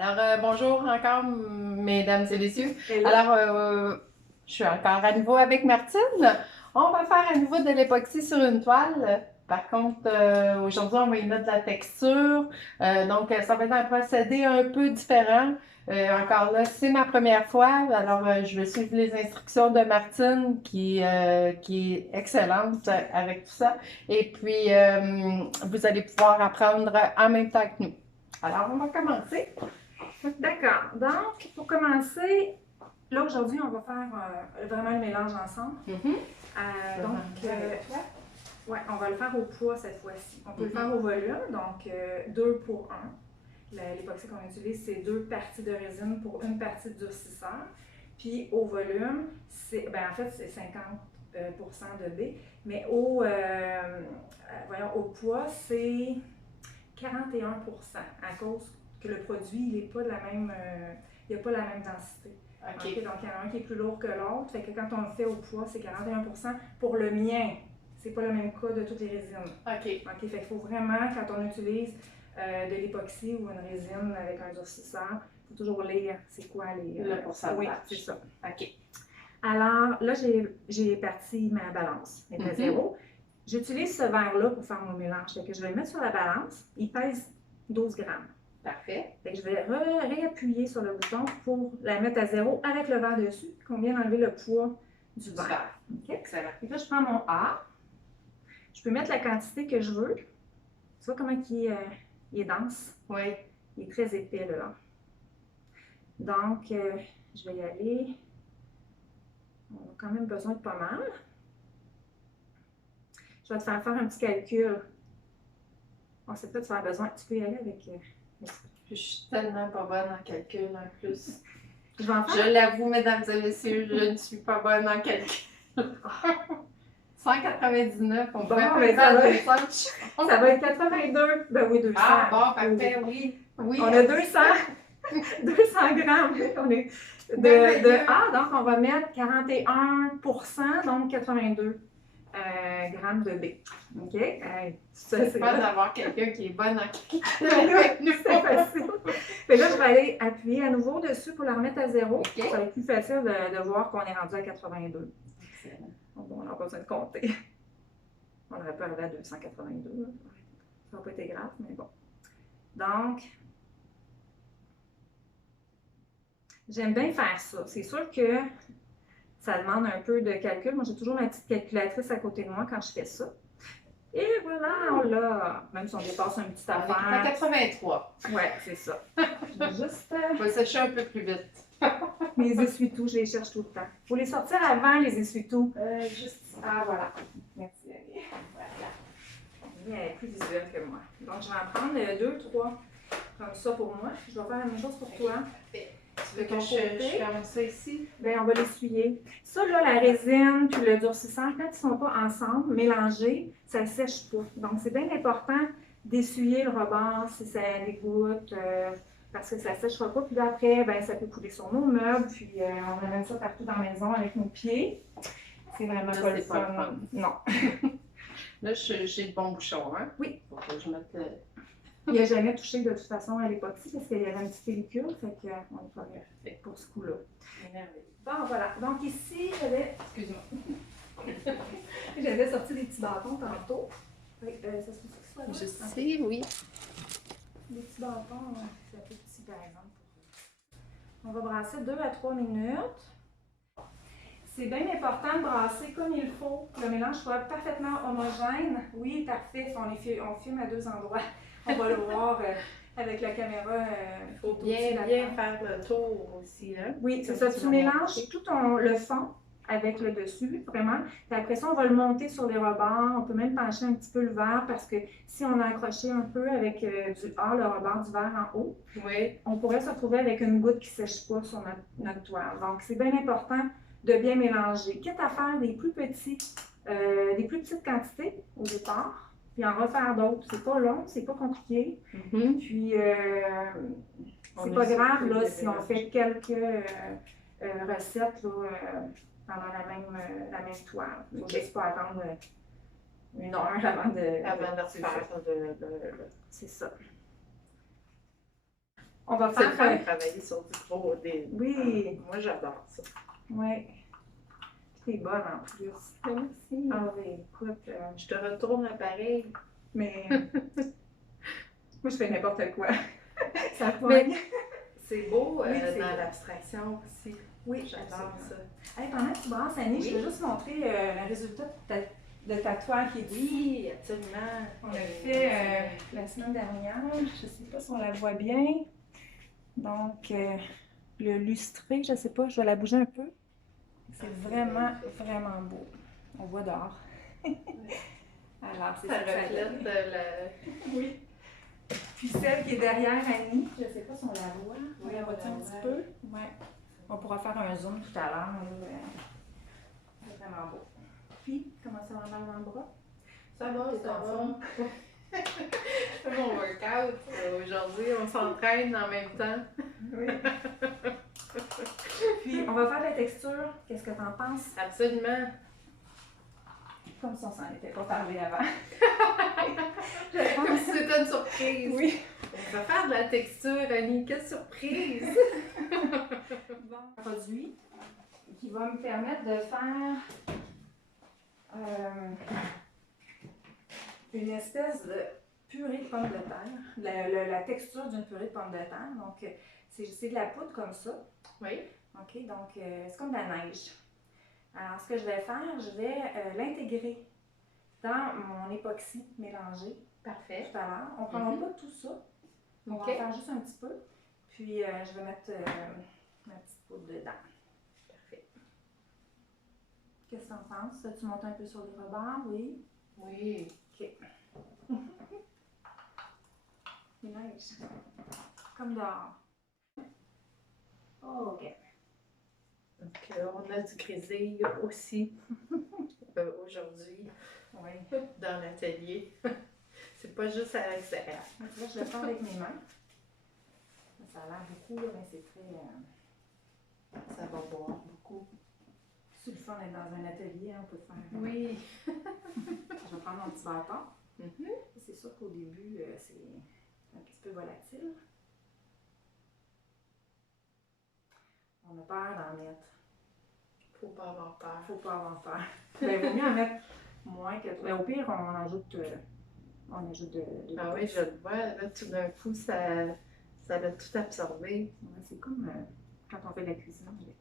Alors, bonjour encore, mesdames et messieurs. Hello. Alors, je suis encore à nouveau avec Martine. On va faire à nouveau de l'époxy sur une toile. Par contre, aujourd'hui, on va y mettre de la texture. Donc, ça va être un procédé un peu différent. Encore là, c'est ma première fois. Alors, je vais suivre les instructions de Martine qui est excellente avec tout ça. Et puis, vous allez pouvoir apprendre en même temps que nous. Alors, on va commencer. D'accord. Donc, pour commencer, là aujourd'hui, on va faire vraiment le mélange ensemble. Ouais, on va le faire au poids cette fois-ci. On peut le faire au volume, donc 2 pour 1. L'époxy qu'on utilise, c'est 2 parties de résine pour une partie de durcisseur. Puis au volume, en fait, c'est 50% de B, mais au poids, c'est 41% à cause que le produit, il n'est pas de la même, il n'a pas la même densité. OK. Donc, il y en a un qui est plus lourd que l'autre. Fait que quand on le fait au poids, c'est 41%. Pour le mien, c'est pas le même cas de toutes les résines. OK. Fait qu'il faut vraiment, quand on utilise de l'époxy ou une résine avec un durcisseur, il faut toujours lire c'est quoi les... Le pourcentage. Oui, c'est ça. OK. Alors, là, j'ai parti ma balance. Elle est à 0. J'utilise ce verre-là pour faire mon mélange. Fait que je vais le mettre sur la balance. Il pèse 12 grammes. Parfait. Fait que je vais réappuyer sur le bouton pour la mettre à 0 avec le verre dessus. On vient d'enlever le poids du verre. Okay. Excellent. Et là, je prends mon A. Je peux mettre la quantité que je veux. Tu vois comment il est dense? Oui. Il est très épais, là. Donc, je vais y aller. On a quand même besoin de pas mal. Je vais te faire un petit calcul. On sait pas, tu vas avoir besoin. Tu peux y aller avec. Je suis tellement pas bonne en calcul en plus. Je l'avoue, mesdames et messieurs, je ne suis pas bonne en calcul. 199, on pourrait faire ça va être 82. Ben oui, 200. Ah bon, parfait, oui. On a 200 grammes. On est de A, donc on va mettre 41%, donc 82 grammes de B. OK? C'est pas d'avoir quelqu'un qui est bonne en calcul. C'est facile. Mais là, je vais aller appuyer à nouveau dessus pour la remettre à 0. Okay. Ça va être plus facile de voir qu'on est rendu à 82. Excellent. Bon, on n'a pas besoin de compter. On aurait pu arriver à 282. Ça n'a pas été grave, mais bon. Donc, j'aime bien faire ça. C'est sûr que ça demande un peu de calcul. Moi, j'ai toujours ma petite calculatrice à côté de moi quand je fais ça. Et voilà, on l'a. Même si on dépasse un petit affaire. On est à 83. Ouais, c'est ça. Juste. On va sécher un peu plus vite. Mes essuie-tout, je les cherche tout le temps. Il faut les sortir avant, les essuie-tout. Juste. Ah, voilà. Merci, Annie. Voilà. Elle est plus visuelle que moi. Donc, je vais en prendre 2, 3 comme ça pour moi. Je vais faire la même chose pour toi. Parfait. Tu veux que je ferme ça ici? Bien, on va l'essuyer. Ça, là, la résine puis le durcisseur, quand ils ne sont pas ensemble, mélangés, ça ne sèche pas. Donc, c'est bien important d'essuyer le rebord si ça dégoûte, parce que ça ne séchera pas. Puis après, ben, ça peut couler sur nos meubles, puis on amène ça partout dans la maison avec nos pieds. C'est vraiment pas le fun. Non. Là, j'ai le bon bouchon, hein? Oui. Faut que je mette... Il n'a jamais touché de toute façon à l'époxy parce qu'il y avait une petite pellicule, fait qu'on est pas fait pour ce coup-là. Bon, voilà. Donc ici, excuse-moi, j'avais sorti des petits bâtons tantôt. Ça se fait que soit là? Je sais, oui. Des petits bâtons, ça fait petit par exemple. On va brasser 2 à 3 minutes. C'est bien important de brasser comme il faut, que le mélange soit parfaitement homogène. Oui, parfait, on filme à 2 endroits. On va le voir avec la caméra. Il faut bien faire le tour aussi. Hein? Oui, c'est ça. Tu mélanges tout le fond avec le dessus, vraiment. Puis après ça, on va le monter sur les rebords. On peut même pencher un petit peu le verre parce que si on a accroché un peu avec du A, le rebord du verre en haut, oui, on pourrait se retrouver avec une goutte qui ne sèche pas sur notre toile. Donc, c'est bien important de bien mélanger. Quitte à faire des plus petites quantités au départ. Puis en refaire d'autres. C'est pas long, c'est pas compliqué. Puis c'est pas grave là, si on fait quelques recettes là, pendant la même toile. Il faut juste pas attendre 1 heure avant de refaire. C'est ça. On va C'est le fun de faire... travailler sur du gros. Oui, Moi, j'adore ça. oui. T'es bonne en plus. Merci. Ah oui, écoute, Je te retourne l'appareil. mais moi je fais n'importe quoi. Ça Mais pogne. c'est beau Oui, c'est dans beau. l'abstraction aussi. Oui, J'adore ça. Hey, pendant que tu brasses, Annie, je Oui. veux juste montrer le résultat de ta toile qui est ici. Oui, absolument. On l'a fait la semaine dernière. Je ne sais pas si on la voit bien. Donc, le lustré, je ne sais pas, je vais la bouger un peu. C'est vraiment, vraiment beau. On voit dehors. Alors, c'est Ça ça que ça reflète donne. Oui. Puis celle qui est derrière Annie, je ne sais pas si on la voit. Oui, On la voit un petit peu. Ouais. On pourra faire un zoom tout à l'heure. C'est vraiment beau. Puis, comment ça va dans le bras? Ça va, T'es ça en va. forme? C'est mon workout. Aujourd'hui, on s'entraîne en même temps. Oui. Puis, on va faire la texture. Qu'est-ce que tu en penses? Absolument. Comme si on s'en était pas parlé avant. Comme si c'était une surprise. Oui. On va faire de la texture, Annie. Quelle surprise! Un produit qui va me permettre de faire une espèce de purée de pommes de terre, la texture d'une purée de pommes de terre. Donc, c'est de la poudre comme ça. Oui. OK, donc c'est comme de la neige. Alors, ce que je vais faire, je vais l'intégrer dans mon époxy mélangé Parfait. tout à l'heure. On ne prendra pas tout ça. On va en faire juste un petit peu. Puis, je vais mettre ma petite poudre dedans. Parfait. Qu'est-ce que tu en penses? Tu montes un peu sur les rebords, oui? Oui. OK. C'est neige. Comme dehors. OK. Donc, on a du grésil aussi aujourd'hui Oui. dans l'atelier. C'est pas juste à l'extérieur. Tu vois, je le fais avec mes mains. Ça a l'air beaucoup, là, mais c'est très... Ça va boire beaucoup. C'est le fun d'être dans un atelier, hein, on peut faire... Oui. Je vais prendre mon petit bâton. C'est sûr qu'au début, c'est un petit peu volatile. On a peur d'en mettre. Faut pas avoir peur. Faut pas avoir peur. Ben, il vaut mieux en mettre moins que... Ben, au pire, on ajoute de Ah oui, je le vois. Là, tout d'un coup, ça l'a tout absorbé. Ouais, c'est comme quand on fait de la cuisine avec...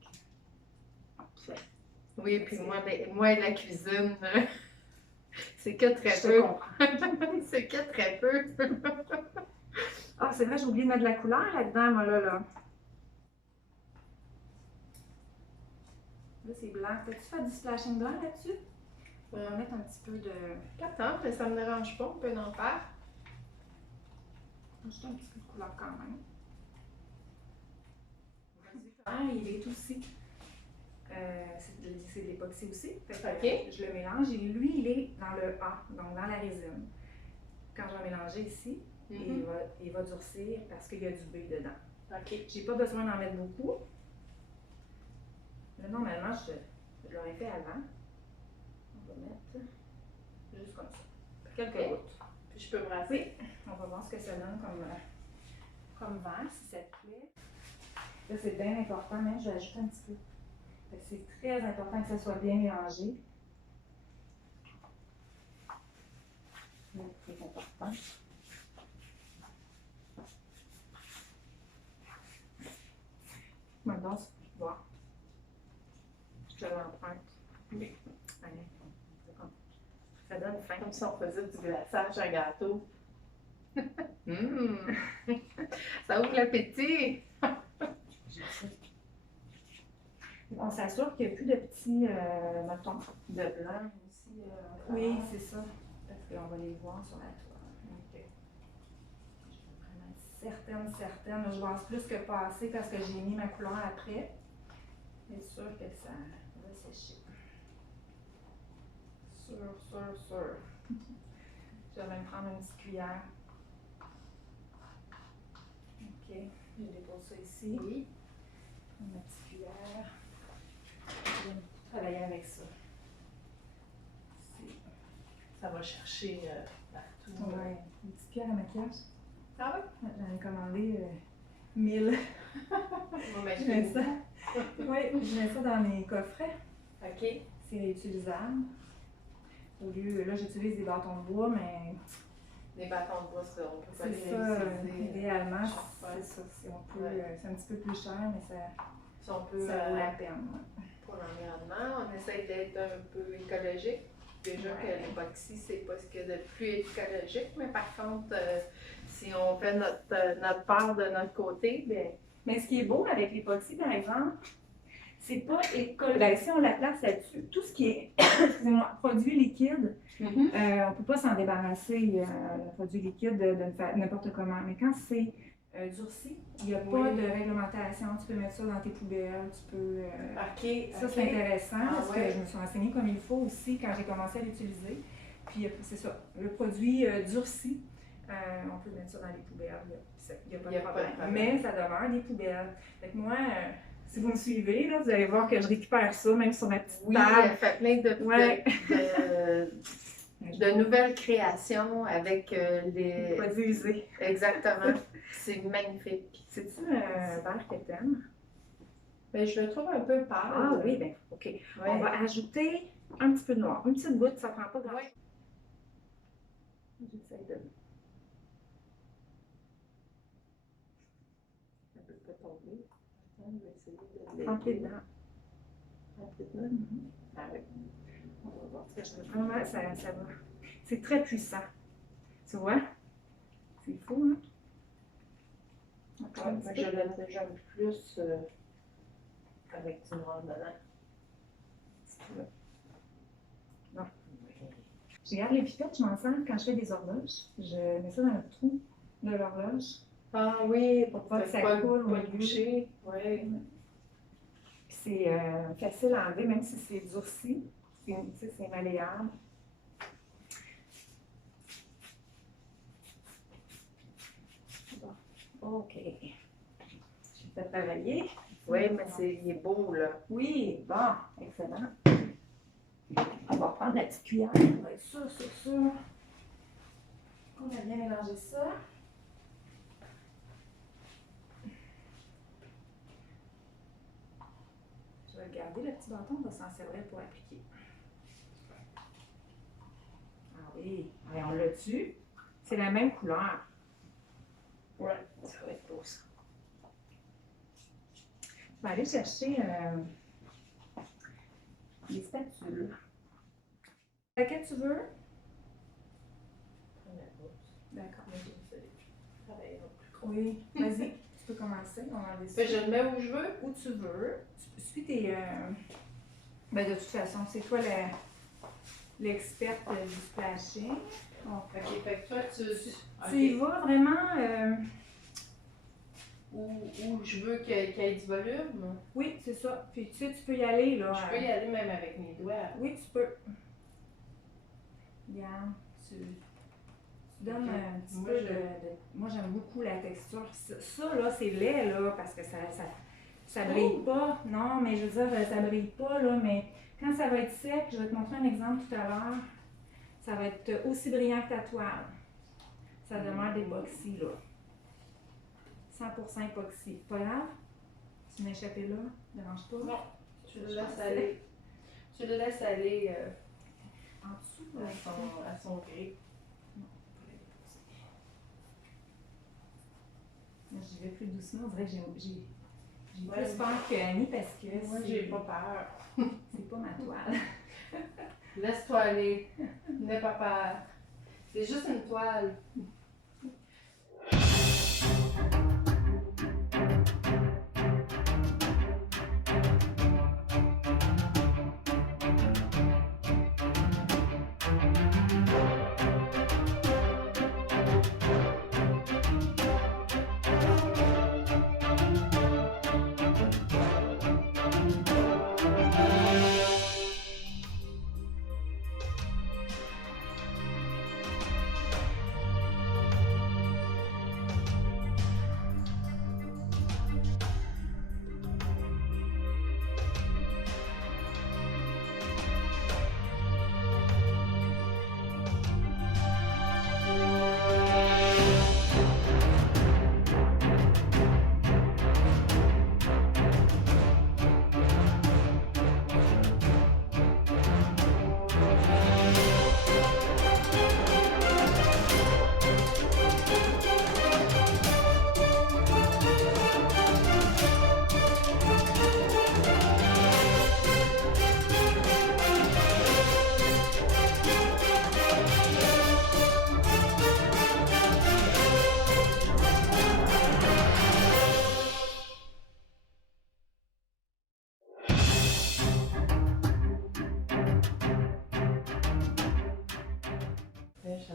Oui, puis moi et la cuisine, c'est que très Je te peu. comprends. C'est que très peu. Ah, c'est vrai, j'ai oublié de mettre de la couleur là-dedans, moi, là. Là, c'est blanc. Peux-tu faire du splashing blanc là-dessus? On va mettre un petit peu de... Attends, mais ça me dérange pas, on peut en faire. Juste un petit peu de couleur quand même. Il est aussi... c'est de l'époxy aussi. OK. Je le mélange et lui, il est dans le A, donc dans la résine. Quand je vais mélanger ici, il va durcir parce qu'il y a du B dedans. OK. J'ai pas besoin d'en mettre beaucoup. Là, normalement, je l'aurais fait avant. On va mettre juste comme ça. Quelques gouttes. Puis je peux brasser. Oui. On va voir ce que ça donne comme verre, si ça te plaît. Là, c'est bien important, mais je vais ajouter un petit peu. C'est très important que ça soit bien mélangé. C'est très important. Maintenant, c'est pour voir. Je te l'emprunte. Oui. Allez. Ça donne faim. Comme si on faisait du glaçage à gâteau. Ça ouvre l'appétit. On s'assure qu'il n'y a plus de petits matons. De blanc aussi. Oui, c'est ça. Parce qu'on va les voir sur la toile. Okay. Je vais vraiment être certaine. Je pense plus que pas assez parce que j'ai mis ma couleur après. C'est sûr que ça va sécher. Sûr. Je vais même prendre une petite cuillère. OK. Je dépose ça ici. Oui. Ma petite cuillère. Je vais travailler avec ça. Ça va chercher partout. Ouais, une petite cuillère à maquillage. Ah oui? J'en ai commandé 1000. On va Je mets mettre ça. Oui, je mets ça dans mes coffrets. OK. C'est réutilisable. Au lieu, là, j'utilise des bâtons de bois, mais Les bâtons de bois, ça, on peut pas c'est les ça, réutiliser. idéalement, Ouais. c'est ça. C'est Ouais. un petit peu plus cher, mais Si on peut, ça vaut la peine. Ouais. pour l'environnement, on essaye d'être un peu écologique. Déjà que l'époxy, c'est pas ce qu'il y a de plus écologique, mais par contre, si on fait notre part de notre côté, bien. Mais ce qui est beau avec l'époxy, par exemple, c'est pas écologique. Si on la place là-dessus, tout ce qui est excusez-moi, produit liquide, on ne peut pas s'en débarrasser, le produit liquide, de n'importe comment. Mais quand c'est durci, il n'y a pas de réglementation. Tu peux mettre ça dans tes poubelles, tu peux... OK. Ça, c'est intéressant parce ouais. que je me suis renseignée comme il faut aussi quand j'ai commencé à l'utiliser. Puis c'est ça, le produit durci, on peut mettre ça dans les poubelles, il n'y a pas de problème. Mais ça demeure des poubelles. Fait que moi, si vous me suivez, là, vous allez voir que je récupère ça, même sur ma petite table. Elle fait plein de nouvelles créations avec les produits usés. Exactement. C'est magnifique. C'est-tu un verre que t'aimes? Ben, je le trouve un peu pâle. Ah oui, bien, OK. Ouais. On va ajouter un petit peu de noir. Une petite goutte, ça prend pas grand-chose. Ouais. J'essaie de... Ça peut pas tomber. Attends, je vais essayer de Tremper dedans. Tremper dedans. Ah oui. On va voir. Vraiment, ça va. C'est très puissant. Tu vois? C'est fou, hein? Encore un petit peu. Je l'aime déjà plus avec du noir dedans. Si tu veux. Non. Je garde les pipettes, je m'en sers quand je fais des horloges. Je mets ça dans le trou de l'horloge. Ah oui, pour pas que ça coule pas le boucher. Oui. C'est facile à enlever, même si c'est durci. C'est malléable. Bon. OK. Je vais travailler. Oui, mais il est beau, là. Oui, bon, excellent. On va prendre la petite cuillère. On va être sûr. On a bien mélangé ça. Je vais garder le petit bâton, on va s'en servir pour appliquer. Ah oui, allez, on l'a dessus. C'est la même couleur. Oui, ça va être beau, ça. Je vais aller chercher les spatules. Laquelle tu veux? D'accord. Oui, vas-y, tu peux commencer. On va enlever ça. Je le mets où je veux? Où tu veux. Tu suis tes... Ben de toute façon, c'est toi l'experte du splashing. OK, fait que toi, tu y vas vraiment... Où je veux qu'il y ait du volume. Oui, c'est ça. Puis tu sais, tu peux y aller, là. Je peux y aller même avec mes doigts. Oui, tu peux. Regarde, tu donnes un petit peu de... Moi, j'aime beaucoup la texture. Ça là, c'est laid, là, parce que ça brille pas. Non, mais je veux dire, ça brille pas, là, mais quand ça va être sec, je vais te montrer un exemple tout à l'heure, ça va être aussi brillant que ta toile. Ça demeure d'époxy, là. 100% époxy. Pas grave? Tu m'as échappé là? Dérange pas? Non, tu le laisses aller. Tu le laisses aller en dessous, à son gré. J'y vais plus doucement. On dirait que j'ai plus peur qu'Annie parce que moi, j'ai pas peur. C'est pas ma toile. Laisse-toi aller. N'aie pas peur. C'est juste une toile.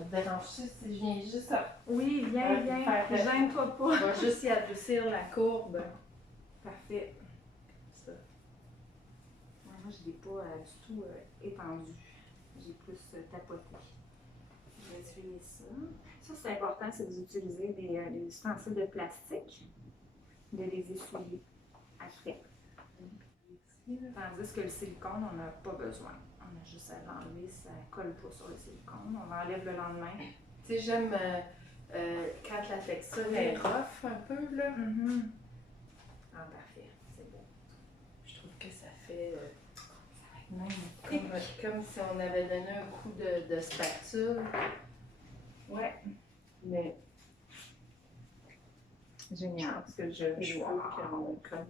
te dérange-tu si je viens juste Oui, viens, viens. faire de- Gêne-toi on pas. va juste y adoucir la courbe. Parfait. Ça. Moi, je ne l'ai pas du tout étendu. J'ai plus tapoté. Je vais essuyer ça. Ça, c'est important, c'est que vous utilisez des ustensiles de plastique, de les essuyer après. Tandis que le silicone, on n'a pas besoin. On a juste à l'enlever, ça ne colle pas sur le silicone. On enlève le lendemain. Tu sais, j'aime quand la texture est rough un peu, là. Ah, parfait, c'est beau. Je trouve que ça fait comme si on avait donné un coup de spatule. Ouais. Mais Génial. parce que je veux comme.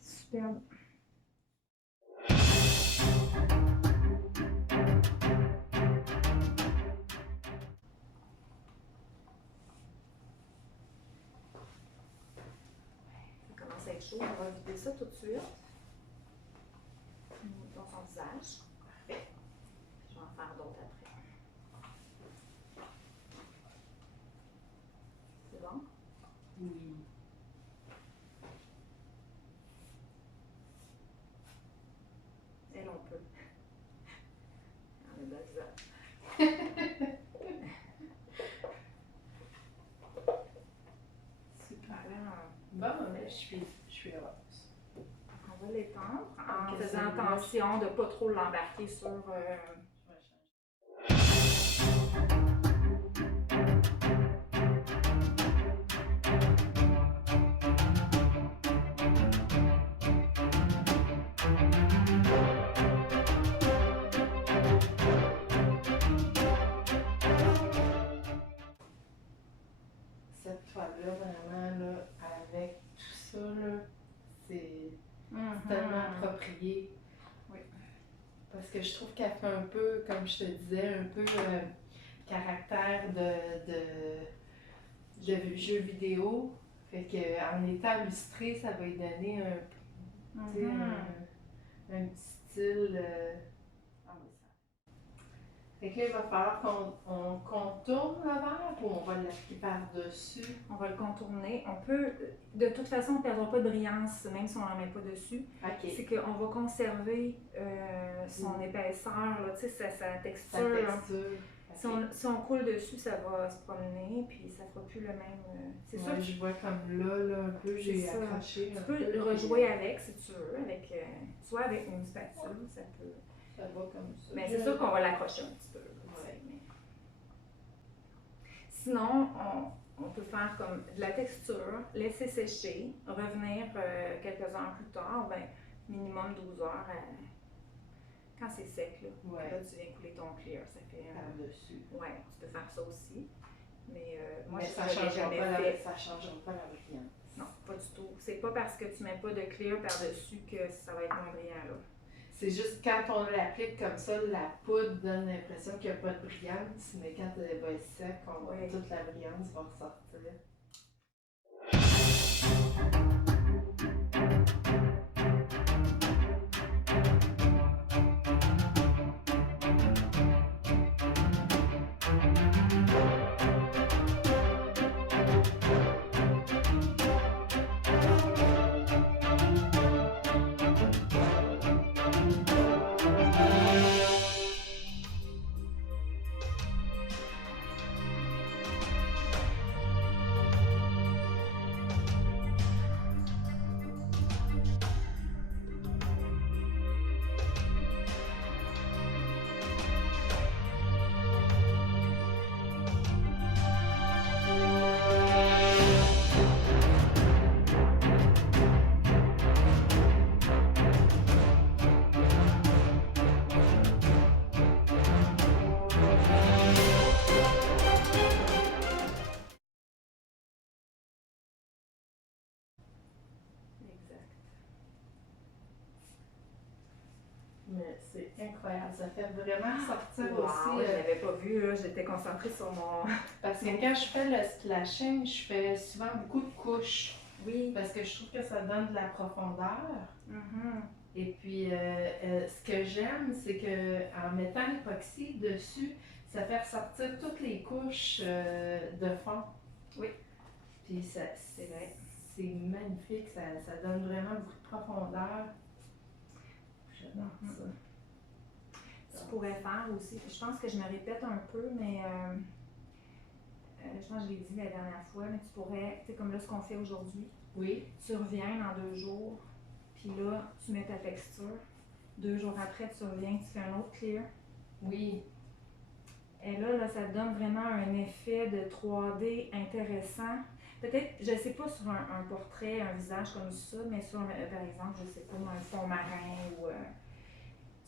Superbe. Ça commence à être chaud. On va vider ça tout de suite. Dans son visage. Parfait. Je vais en faire d'autres après. C'est bon? Oui. Elle, on peut. On est dans ça. Super. Voilà. Bon, je suis heureuse. On va l'étendre en Ok, faisant c'est attention de ne pas trop l'embarquer sur. Cette toile-là, vraiment, là, avec tout ça, là, c'est tellement approprié. Oui. Parce que je trouve qu'elle fait un peu, comme je te disais, un peu caractère de jeu vidéo. Fait qu'en étant illustré, ça va lui donner tu sais, un petit style. Ah oui, ça. Fait que là, il va falloir qu'on contourne le verre ou on va l'appliquer par-dessus. On va le contourner. On peut, de toute façon, on ne perdra pas de brillance, même si on n'en met pas dessus. OK. C'est qu'on va conserver son épaisseur, là, tu sais, sa texture. Sa là. texture. Si on coule dessus, ça va se promener, puis ça ne fera plus le même. C'est sûr que Je vois comme là, un peu, j'ai C'est ça. accroché. tu peux le rejouer avec, si tu veux, avec, soit avec une spatule, ça peut. Ça va comme ça. Mais c'est sûr qu'on va l'accrocher un petit peu. Là, Ouais. mais... Sinon, on peut faire comme de la texture, laisser sécher, revenir quelques heures plus tard, ben, minimum 12 heures quand c'est sec. Là. Ouais. Là, tu viens couler ton clear. Ça fait. Par-dessus. Ouais, tu peux faire ça aussi. Mais moi, Mais je ça l'ai changera jamais pas fait. ça changera pas la brillance. Non, pas du tout. C'est pas parce que tu mets pas de clear par-dessus que ça va être moins brillant. Là. C'est juste quand on l'applique comme ça, la poudre donne l'impression qu'il n'y a pas de brillance, mais quand elle va être sec, toute la brillance va ressortir. Mais c'est incroyable, ça fait vraiment sortir Wow, aussi. je l'avais pas vu, là. J'étais concentrée sur mon. Parce que quand je fais le splashing, je fais souvent beaucoup de couches. Oui. Parce que je trouve que ça donne de la profondeur. Et puis, ce que j'aime, c'est qu'en mettant l'époxy dessus, ça fait ressortir toutes les couches de fond. Oui. Puis C'est vrai. c'est magnifique, ça donne vraiment beaucoup de profondeur. J'adore ça. Tu pourrais faire aussi, je pense que je me répète un peu, mais je pense que je l'ai dit la dernière fois, mais tu pourrais, tu sais, comme là ce qu'on fait aujourd'hui, Oui. tu reviens dans 2 jours, puis là, tu mets ta texture. 2 jours après, tu reviens, tu fais un autre clear. Oui. Et là, ça te donne vraiment un effet de 3D intéressant. Peut-être, je ne sais pas sur un portrait, un visage comme ça, mais sur, par exemple, je ne sais pas, un fond marin ou.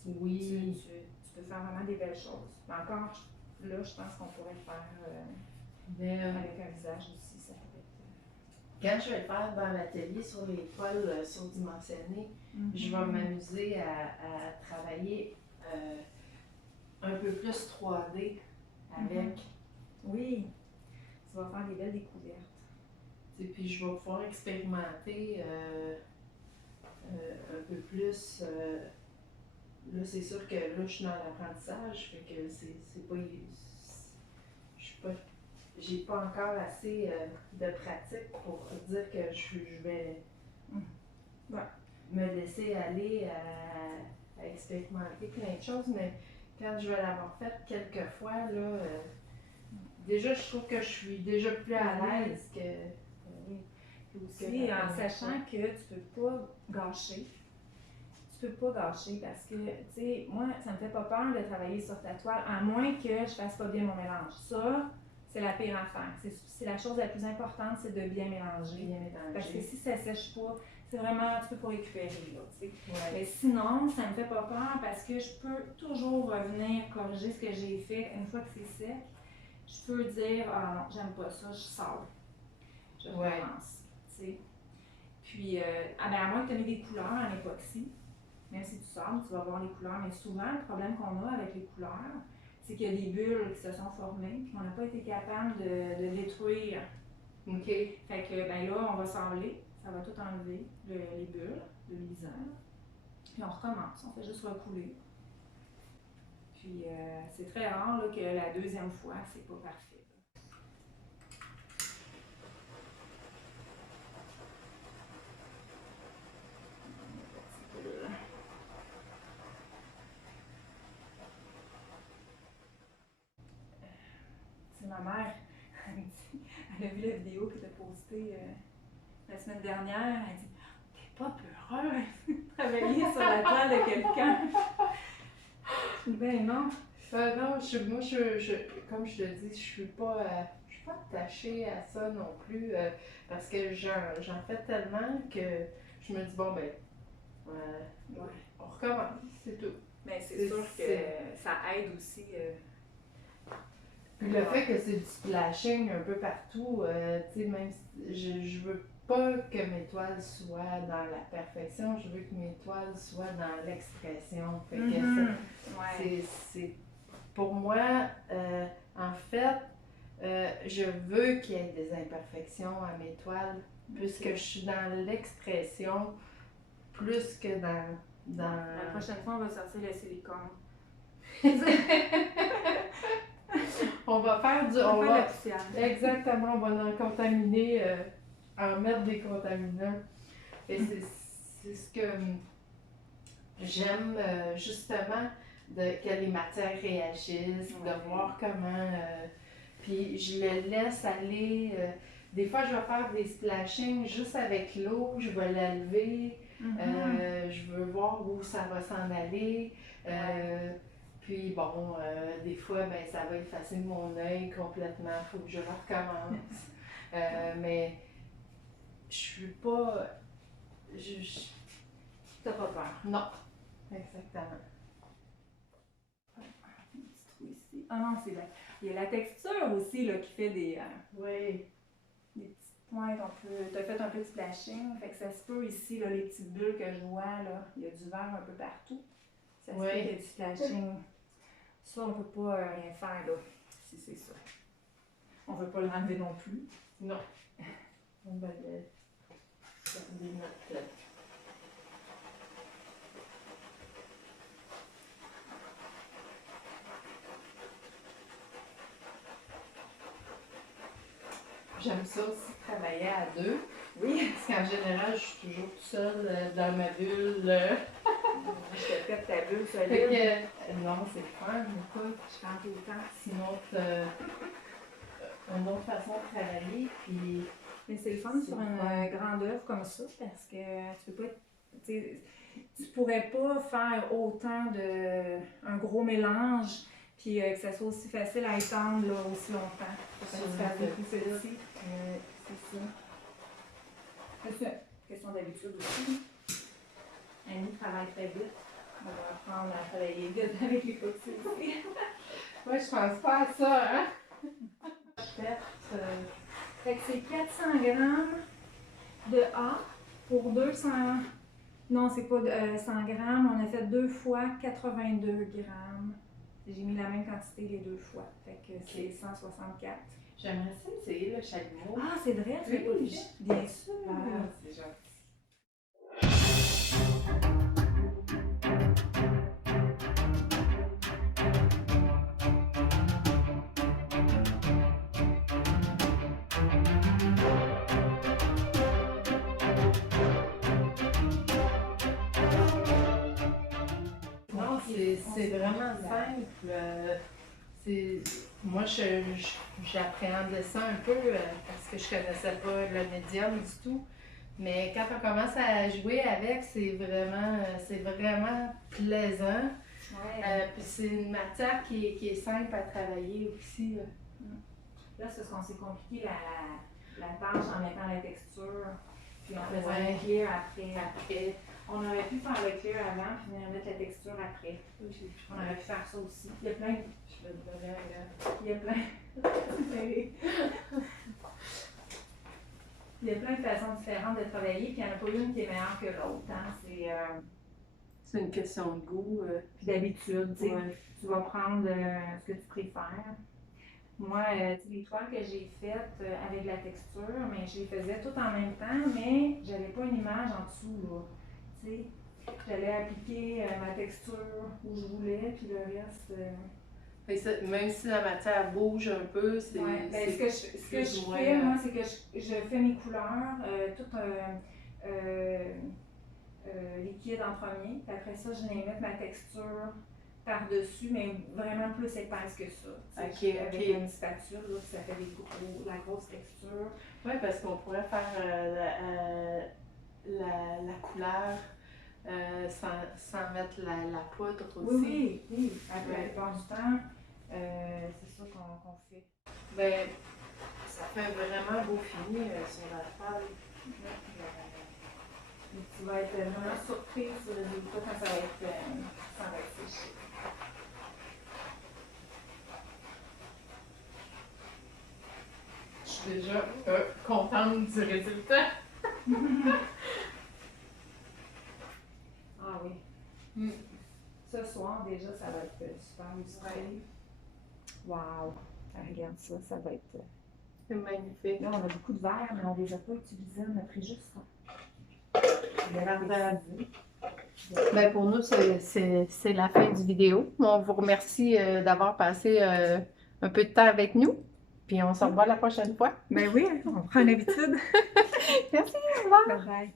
Oui. Tu peux faire vraiment des belles choses. Mais encore, là, je pense qu'on pourrait le faire avec un visage aussi. Ça pourrait être... Quand je vais le faire dans l'atelier sur les toiles surdimensionnées, je vais m'amuser à travailler un peu plus 3D avec. Oui, tu vas faire des belles découvertes. Et puis je vais pouvoir expérimenter un peu plus. Là, c'est sûr que là, je suis dans l'apprentissage, fait que c'est pas. Je suis pas. J'ai pas encore assez de pratique pour dire que je vais me laisser aller à expérimenter plein de choses, mais quand je vais l'avoir fait quelques fois, là, déjà, je trouve que je suis déjà plus à l'aise que. Oui. Puis aussi, en sachant que tu peux pas gâcher. Tu peux pas gâcher parce que, tu sais, moi, ça me fait pas peur de travailler sur ta toile, à moins que je fasse pas bien mon mélange. Ça, c'est la pire affaire. C'est la chose la plus importante, c'est de bien mélanger. Parce que si ça sèche pas, c'est vraiment, tu peux pas récupérer, là, tu sais. Ouais. Mais sinon, ça me fait pas peur parce que je peux toujours revenir corriger ce que j'ai fait une fois que c'est sec. Je peux dire, ah non, j'aime pas ça, je sors. Je recommence, tu sais. Puis, à moins que tu aies mis des couleurs en époxy, même si tu sables, tu vas voir les couleurs. Mais souvent, le problème qu'on a avec les couleurs, c'est qu'il y a des bulles qui se sont formées, puis on n'a pas été capable de détruire. OK. Fait que, ben là, on va sabler, ça va tout enlever, les bulles de l'isère. Puis on recommence, on fait juste recouler. Puis c'est très rare là, que la deuxième fois, c'est pas parfait. C'est ma mère, elle a vu la vidéo que tu as postée la semaine dernière, elle dit « T'es pas peureuse de travailler sur la toile de quelqu'un? » Ben non. Non, moi, comme je te dis, je suis pas attachée à ça non plus, parce que j'en fais tellement que je me dis, bon, ben, on recommence, c'est tout. Mais c'est sûr que ça aide aussi. Puis le fait que c'est du splashing un peu partout, tu sais, même si je veux pas que mes toiles soient dans la perfection, je veux que mes toiles soient dans l'expression. Fait que c'est pour moi, en fait, je veux qu'il y ait des imperfections à mes toiles, puisque je suis dans l'expression plus que dans... La prochaine fois, on va sortir le silicone. On va faire exactement, on va en contaminer, en mettre des contaminants. Et c'est ce que j'aime justement, que les matières réagissent, de voir comment. Puis je le laisse aller. Des fois, je vais faire des splashings juste avec l'eau, je vais la lever. Je veux voir où ça va s'en aller. Puis bon, des fois, ben, ça va effacer mon œil complètement, il faut que je recommence. Mais je suis pas... T'as pas peur? Non, exactement. Un petit trou ici. Ah non, c'est vrai. Il y a la texture aussi là, qui fait des petites pointes un peu. T'as fait un peu de splashing, fait que ça se peut ici, là, les petites bulles que je vois, là, il y a du vert un peu partout. Ça se peut qu'il y ait du splashing. Ça, on ne peut pas rien faire, là, si c'est ça. On ne veut pas le renlever non plus. Non. On va garder notre... J'aime ça aussi, travailler à deux. Oui. Parce qu'en général, je suis toujours toute seule dans ma bulle. Je te fais ta bulle Fait solide. que, non, c'est le fun, écoute. Je prends tout le temps. C'est une autre façon de travailler. Puis, Mais c'est le fun C'est sur le une fun. grande œuvre comme ça parce que tu peux pas. Tu pourrais pas faire autant un gros mélange puis que ça soit aussi facile à étendre là, aussi longtemps. Faut que tu fasses des plus petits. C'est ça. C'est une question d'habitude aussi. Annie travaille très vite. On va apprendre à travailler vite avec les petits aussi. moi, je pense pas à ça, hein? Fait que c'est 400 grammes de A pour 200. Non, c'est pas 100 grammes. On a fait 2 fois 82 grammes. J'ai mis la même quantité les 2 fois. Fait que c'est 164. J'aimerais ça essayer le chalumeau. Ah, c'est vrai, tu l'as pas Oui, fait? Bien sûr. Ah, c'est gentil. Non, c'est vraiment simple. Moi, j'appréhendais ça un peu parce que je connaissais pas le médium du tout. Mais quand on commence à jouer avec, c'est vraiment plaisant. Ouais. Puis c'est une matière qui est simple à travailler aussi. Là, c'est ce qu'on s'est compliqué la tâche en mettant la texture. Puis on faisait Ouais. le clear après. On aurait pu faire le clear avant puis venir mettre la texture après. On aurait pu faire ça aussi. Il y a plein de... Je vais te donner Il y a plein... Il y a plein de façons différentes de travailler, puis il n'y en a pas une qui est meilleure que l'autre. Hein. C'est une question de goût. Puis d'habitude, tu sais, Ouais. tu vas prendre ce que tu préfères. Moi, tu sais, les toiles que j'ai faites avec la texture, mais je les faisais toutes en même temps, mais j'avais pas une image en dessous, là. Tu sais, j'allais appliquer ma texture où je voulais, puis le reste... Fait que même si la matière bouge un peu, c'est. Ouais, ben, ce que je plus ou moins, fais, moi, c'est que je fais mes couleurs, toutes liquides en premier. Puis après ça, je viens mettre ma texture par-dessus, mais vraiment plus épaisse que ça. Ok, Tu sais, avec ok. une spatule, là, ça fait la grosse texture. Oui, parce qu'on pourrait faire la couleur sans mettre la poudre aussi. Oui. Après, la plupart du temps, c'est ça qu'on fait. Ben, ça fait vraiment beau fini sur la toile. Et tu vas être vraiment surprise du résultat quand ça va être séché. Je suis déjà contente du résultat. Ah oui. Ce soir, déjà, ça va être super illustré. Wow! Regarde ça, ça va être... C'est magnifique. Là, on a beaucoup de verres, mais on ne les a pas utilisés, on a pris juste ça. Ben pour nous, c'est la fin du vidéo. On vous remercie d'avoir passé un peu de temps avec nous. Puis on se revoit la prochaine fois. Ben oui, on prend l'habitude. Merci, au revoir. Bye bye.